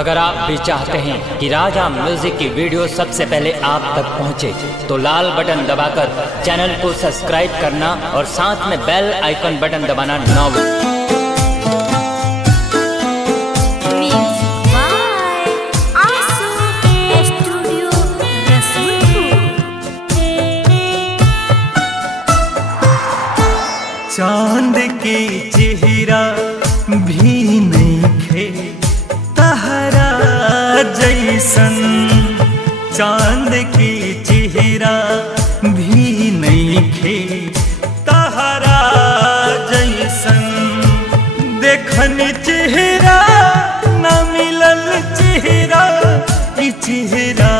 अगर आप भी चाहते हैं कि राजा म्यूजिक की वीडियो सबसे पहले आप तक पहुंचे, तो लाल बटन दबाकर चैनल को सब्सक्राइब करना और साथ में बेल आइकन बटन दबाना ना भूलें। चांद की चेहरा भी नहीं खे तहरा जैसन, चांद की चेहरा भी नहीं खे तहरा जैसन। देखन चेहरा न मिलल चेहरा, ई चेहरा